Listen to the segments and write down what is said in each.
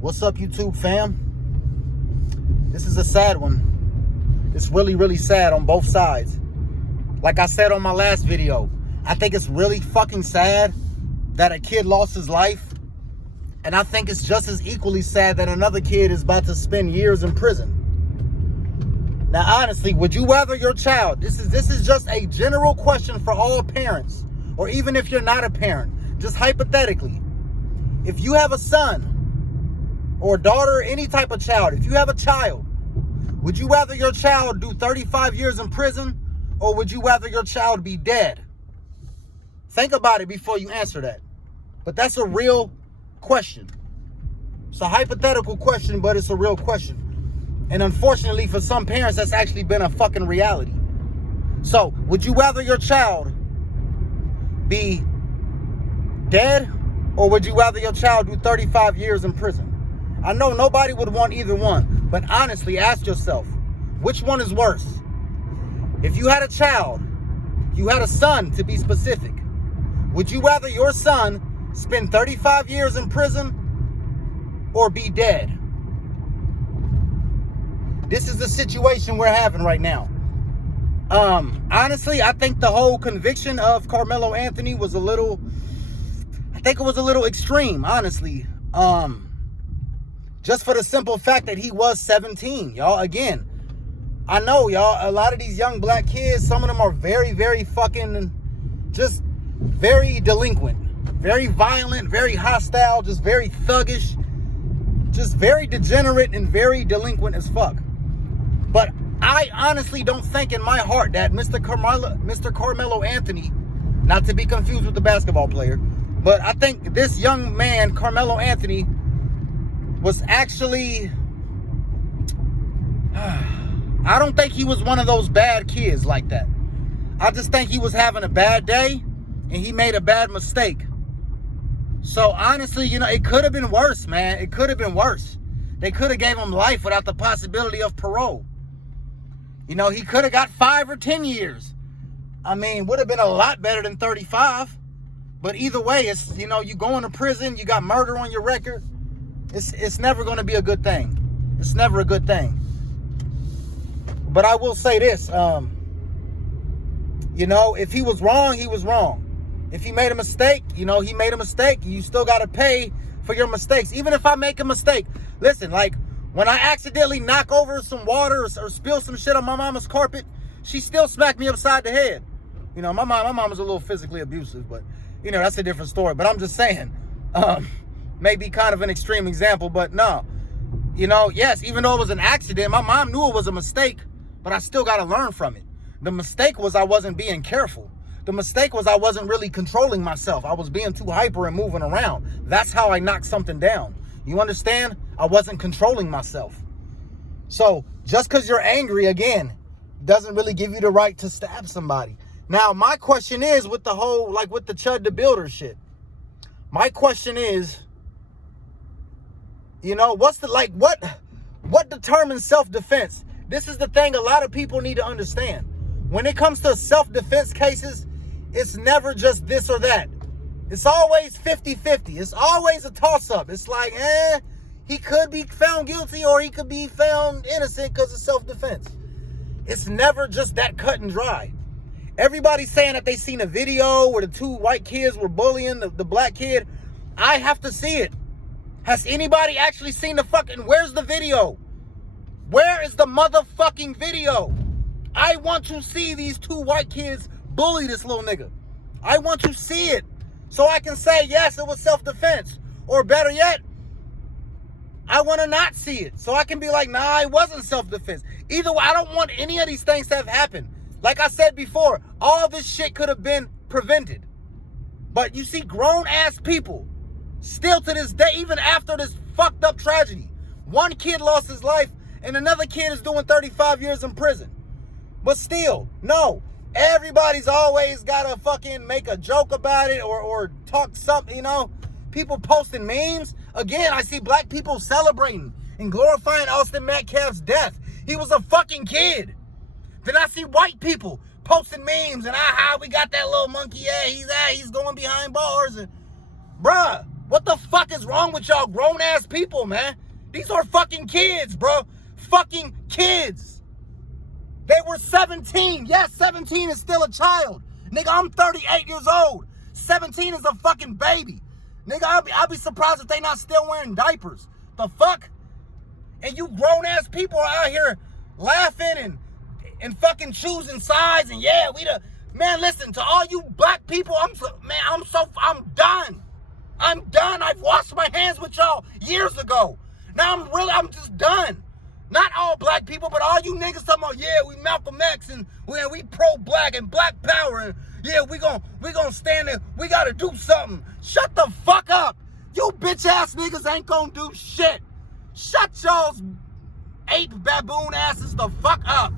What's up, YouTube fam? This is a sad one. It's really, really sad on both sides. Like I said on my last video, I think it's really fucking sad that a kid lost his life. And I think it's just as equally sad that another kid is about to spend years in prison. Now, honestly, would you rather your child, this is just a general question for all parents, or even if you're not a parent, just hypothetically, if you have a son or daughter, any type of child, if you have a child, would you rather your child do 35 years in prison, or would you rather your child be dead? Think about it before you answer that. But that's a real question. It's a hypothetical question, but it's a real question. And unfortunately for some parents, that's actually been a fucking reality. So, would you rather your child be dead, or would you rather your child do 35 years in prison? I know nobody would want either one, but honestly, ask yourself, which one is worse? If you had a child, you had a son to be specific, would you rather your son spend 35 years in prison or be dead? This is the situation we're having right now. Honestly, I think the whole conviction of Karmelo Anthony was a little extreme, honestly. Just for the simple fact that he was 17, y'all. Again, I know, y'all, a lot of these young black kids, some of them are very, very fucking, just very delinquent, very violent, very hostile, just very thuggish, just very degenerate and very delinquent as fuck. But I honestly don't think in my heart that Mr. Karmelo Anthony, not to be confused with the basketball player, but I think this young man, Karmelo Anthony, was actually, I don't think he was one of those bad kids like that. I just think he was having a bad day and he made a bad mistake. So honestly, you know, it could have been worse, man. It could have been worse. They could have gave him life without the possibility of parole. You know, he could have got 5 or 10 years. I mean, would have been a lot better than 35. But either way, it's, you know, you going to prison, you got murder on your record. It's never going to be a good thing. It's never a good thing. But I will say this, you know, if he was wrong, he was wrong. If he made a mistake, you know, he made a mistake. You still got to pay for your mistakes. Even if I make a mistake, listen, like when I accidentally knock over some water or spill some shit on my mama's carpet, she still smacked me upside the head. You know, my mom was a little physically abusive, but you know, that's a different story. But I'm just saying, maybe kind of an extreme example, but no. You know, yes, even though it was an accident, my mom knew it was a mistake, but I still got to learn from it. The mistake was I wasn't being careful. The mistake was I wasn't really controlling myself. I was being too hyper and moving around. That's how I knocked something down. You understand? I wasn't controlling myself. So just because you're angry, again, doesn't really give you the right to stab somebody. Now, my question is with the whole, like with the Chud the Builder shit. My question is, you know, what's the, like, what determines self-defense? This is the thing a lot of people need to understand. When it comes to self-defense cases, it's never just this or that. It's always 50-50. It's always a toss-up. It's like, he could be found guilty or he could be found innocent because of self-defense. It's never just that cut and dry. Everybody's saying that they seen a video where the two white kids were bullying the black kid. I have to see it. Has anybody actually seen the fucking, where's the video? Where is the motherfucking video? I want to see these two white kids bully this little nigga. I want to see it so I can say, yes, it was self-defense. Or better yet, I want to not see it so I can be like, nah, it wasn't self-defense. Either way, I don't want any of these things to have happened. Like I said before, all this shit could have been prevented. But you see grown-ass people still to this day, even after this fucked up tragedy, one kid lost his life and another kid is doing 35 years in prison. But still, no, everybody's always got to fucking make a joke about it or talk something, you know. People posting memes. Again, I see black people celebrating and glorifying Austin Metcalf's death. He was a fucking kid. Then I see white people posting memes and we got that little monkey, he's going behind bars. And bruh, What the fuck is wrong with y'all grown-ass people, man? These are fucking kids, bro. Fucking kids. They were 17. Yes, 17 is still a child. Nigga, I'm 38 years old. 17 is a fucking baby. Nigga, I'll be surprised if they not still wearing diapers. The fuck? And you grown-ass people are out here laughing and fucking choosing sides. And yeah, man, listen, to all you black people, I'm done. I'm done. I've washed my hands with y'all years ago. Now I'm just done. Not all black people, but all you niggas talking about, yeah, we Malcolm X and we pro-black and black power and yeah, we gonna stand there. We gotta do something. Shut the fuck up. You bitch ass niggas ain't gonna do shit. Shut y'all's ape baboon asses the fuck up.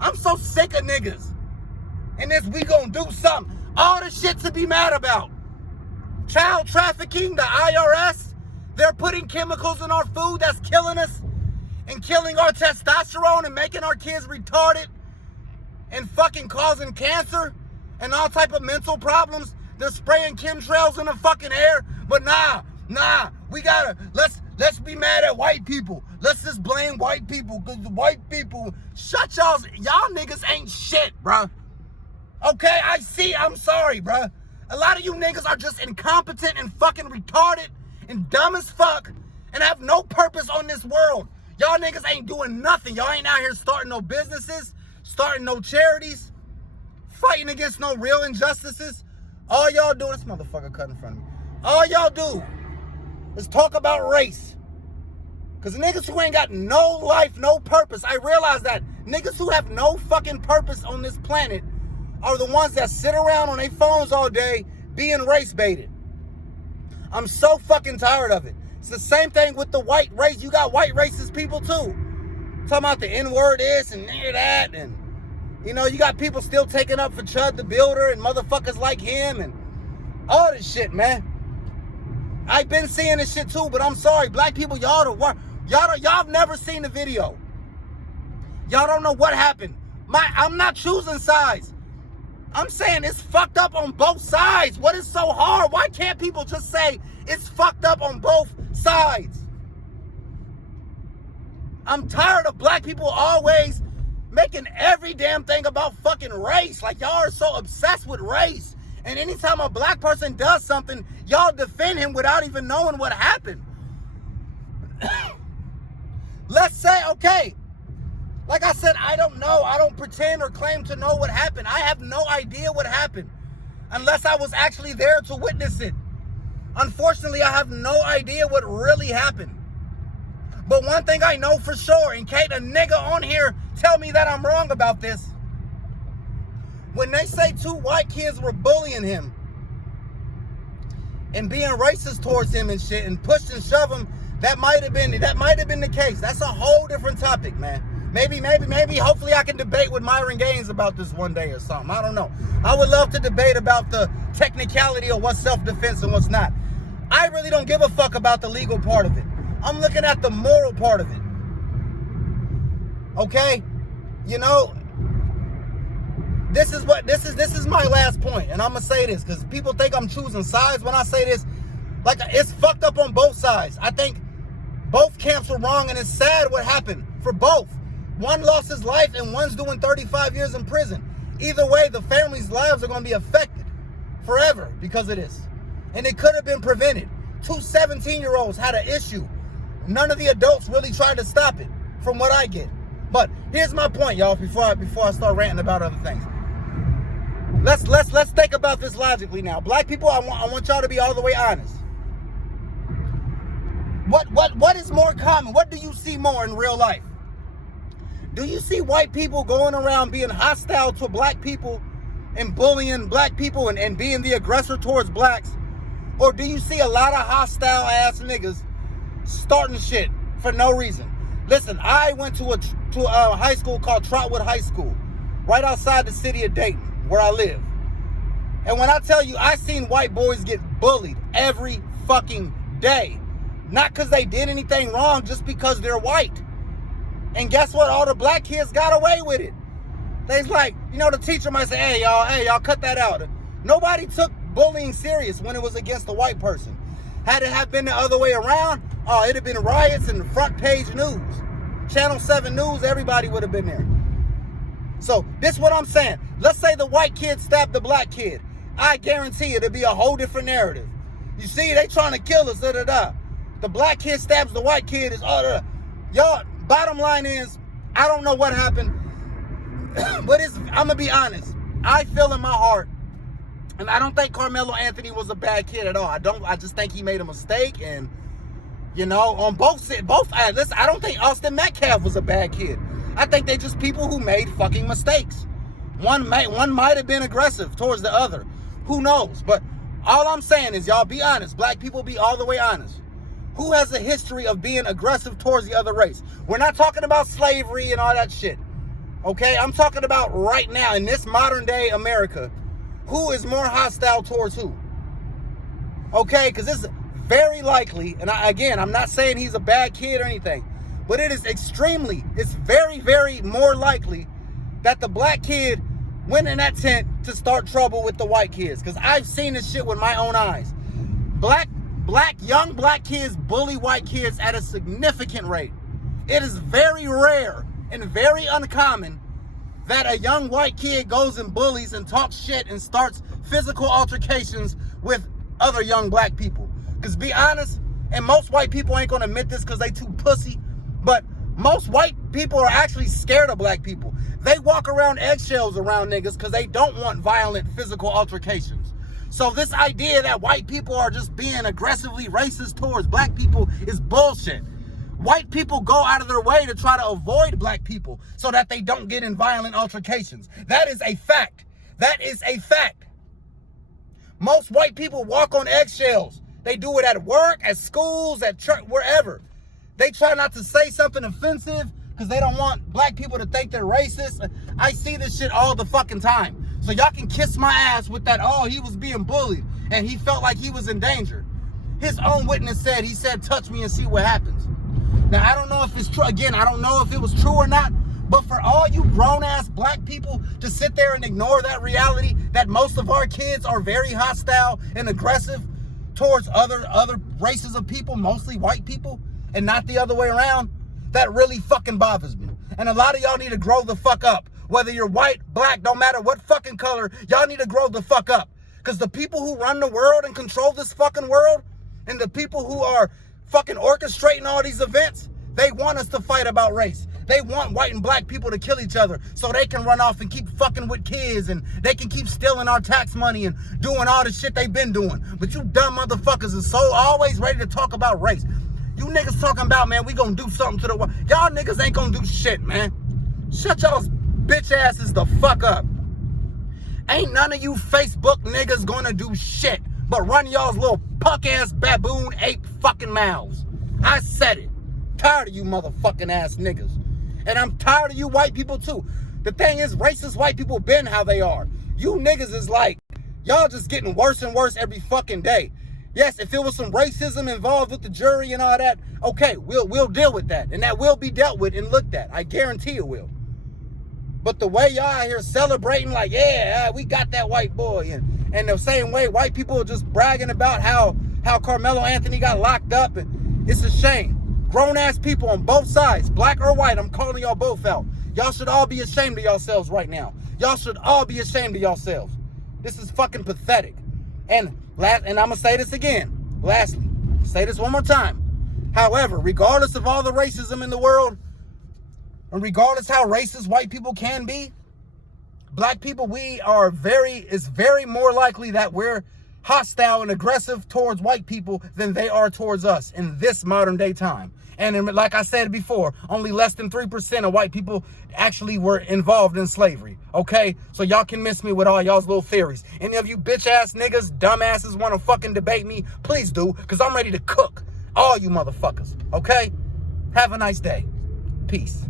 I'm so sick of niggas. And this we gonna do something. All the shit to be mad about. Child trafficking, the IRS, they're putting chemicals in our food that's killing us and killing our testosterone and making our kids retarded and fucking causing cancer and all type of mental problems. They're spraying chemtrails in the fucking air. But nah, let's be mad at white people. Let's just blame white people because the white people, y'all niggas ain't shit, bruh. Okay, I'm sorry, bruh. A lot of you niggas are just incompetent and fucking retarded and dumb as fuck and have no purpose on this world. Y'all niggas ain't doing nothing. Y'all ain't out here starting no businesses, starting no charities, fighting against no real injustices. All y'all do, this motherfucker cut in front of me. All y'all do is talk about race. Because niggas who ain't got no life, no purpose, I realize that niggas who have no fucking purpose on this planet are the ones that sit around on their phones all day being race baited. I'm so fucking tired of it. It's the same thing with the white race. You got white racist people too. Talking about the N-word this and that. And, you know, you got people still taking up for Chud the Builder and motherfuckers like him and all this shit, man. I've been seeing this shit too, but I'm sorry. Black people, y'all have never seen the video. Y'all don't know what happened. I'm not choosing sides. I'm saying it's fucked up on both sides. What is so hard? Why can't people just say it's fucked up on both sides? I'm tired of black people always making every damn thing about fucking race. Like, y'all are so obsessed with race. And anytime a black person does something, y'all defend him without even knowing what happened. Let's say, okay, like I said, I don't know. I don't pretend or claim to know what happened. I have no idea what happened unless I was actually there to witness it. Unfortunately, I have no idea what really happened. But one thing I know for sure, in case a nigga on here tell me that I'm wrong about this, when they say 2 white kids were bullying him and being racist towards him and shit and push and shove him, that might have been the case. That's a whole different topic, man. Maybe, hopefully I can debate with Myron Gaines about this one day or something. I don't know. I would love to debate about the technicality of what's self-defense and what's not. I really don't give a fuck about the legal part of it. I'm looking at the moral part of it. Okay? You know, this is my last point, and I'm gonna say this because people think I'm choosing sides when I say this. Like, it's fucked up on both sides. I think both camps were wrong, and it's sad what happened for both. One lost his life and one's doing 35 years in prison. Either way, the family's lives are going to be affected forever because of this. And it could have been prevented. 2 17-year-olds had an issue. None of the adults really tried to stop it, from what I get. But here's my point, y'all, before I start ranting about other things. Let's think about this logically now. Black people, I want y'all to be all the way honest. What is more common? What do you see more in real life? Do you see white people going around being hostile to black people and bullying black people and being the aggressor towards blacks? Or do you see a lot of hostile ass niggas starting shit for no reason? Listen, I went to a high school called Trotwood High School, right outside the city of Dayton, where I live. And when I tell you, I seen white boys get bullied every fucking day. Not because they did anything wrong, just because they're white. And guess what? All the black kids got away with it. They's like, you know, the teacher might say, hey, y'all cut that out. Nobody took bullying serious when it was against the white person. Had it have been the other way around, oh, it'd have been riots and front page news. Channel 7 News, everybody would have been there. So this is what I'm saying. Let's say the white kid stabbed the black kid. I guarantee it'll be a whole different narrative. You see, they trying to kill us, da-da-da. The black kid stabs the white kid, is all da-da. Y'all, bottom line is, I don't know what happened, but I'm going to be honest. I feel in my heart, and I don't think Karmelo Anthony was a bad kid at all. I just think he made a mistake, and, you know, on both sides, I don't think Austin Metcalf was a bad kid. I think they just people who made fucking mistakes. One might have been aggressive towards the other. Who knows? But all I'm saying is, y'all be honest. Black people be all the way honest. Who has a history of being aggressive towards the other race? We're not talking about slavery and all that shit. Okay? I'm talking about right now, in this modern day America, who is more hostile towards who? Okay? Because it's very likely, and I'm not saying he's a bad kid or anything, but it's very, very more likely that the black kid went in that tent to start trouble with the white kids. Because I've seen this shit with my own eyes. Young black kids bully white kids at a significant rate. It is very rare and very uncommon that a young white kid goes and bullies and talks shit and starts physical altercations with other young black people. Because be honest, and most white people ain't gonna admit this because they too pussy, but most white people are actually scared of black people. They walk around eggshells around niggas because they don't want violent physical altercations. So this idea that white people are just being aggressively racist towards black people is bullshit. White people go out of their way to try to avoid black people so that they don't get in violent altercations. That is a fact. That is a fact. Most white people walk on eggshells. They do it at work, at schools, at church, wherever. They try not to say something offensive because they don't want black people to think they're racist. I see this shit all the fucking time. So y'all can kiss my ass with that, oh, he was being bullied and he felt like he was in danger. His own witness said, touch me and see what happens. Now, I don't know if it's true. Again, I don't know if it was true or not. But for all you grown-ass black people to sit there and ignore that reality that most of our kids are very hostile and aggressive towards other races of people, mostly white people, and not the other way around, that really fucking bothers me. And a lot of y'all need to grow the fuck up. Whether you're white, black, no matter what fucking color, y'all need to grow the fuck up. Because the people who run the world and control this fucking world, and the people who are fucking orchestrating all these events, they want us to fight about race. They want white and black people to kill each other so they can run off and keep fucking with kids, and they can keep stealing our tax money and doing all the shit they've been doing. But you dumb motherfuckers is so always ready to talk about race. You niggas talking about, man, we gonna do something to the world. Y'all niggas ain't gonna do shit, man. Shut y'all's bitch asses the fuck up. Ain't none of you Facebook niggas gonna do shit but run y'all's little punk ass baboon ape fucking mouths. I said it. Tired of you motherfucking ass niggas. And I'm tired of you white people too. The thing is, racist white people been how they are. You niggas is like, y'all just getting worse and worse every fucking day. Yes, if it was some racism involved with the jury and all that, okay, we'll deal with that. And that will be dealt with and looked at. I guarantee it will. But the way y'all out here celebrating like, yeah, we got that white boy. And the same way white people are just bragging about how Karmelo Anthony got locked up. And it's a shame. Grown-ass people on both sides, black or white, I'm calling y'all both out. Y'all should all be ashamed of yourselves right now. Y'all should all be ashamed of yourselves. This is fucking pathetic. And I'm going to say this again. Lastly, say this one more time. However, regardless of all the racism in the world, and regardless how racist white people can be, black people, it's very more likely that we're hostile and aggressive towards white people than they are towards us in this modern day time. And like I said before, only less than 3% of white people actually were involved in slavery. Okay? So y'all can miss me with all y'all's little theories. Any of you bitch ass niggas, dumbasses want to fucking debate me, please do, because I'm ready to cook all you motherfuckers. Okay? Have a nice day. Peace.